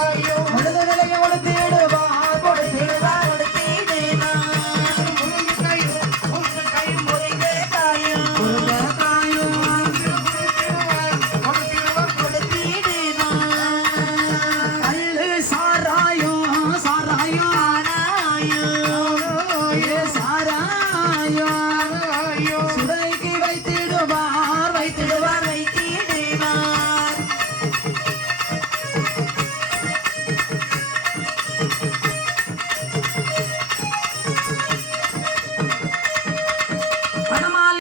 you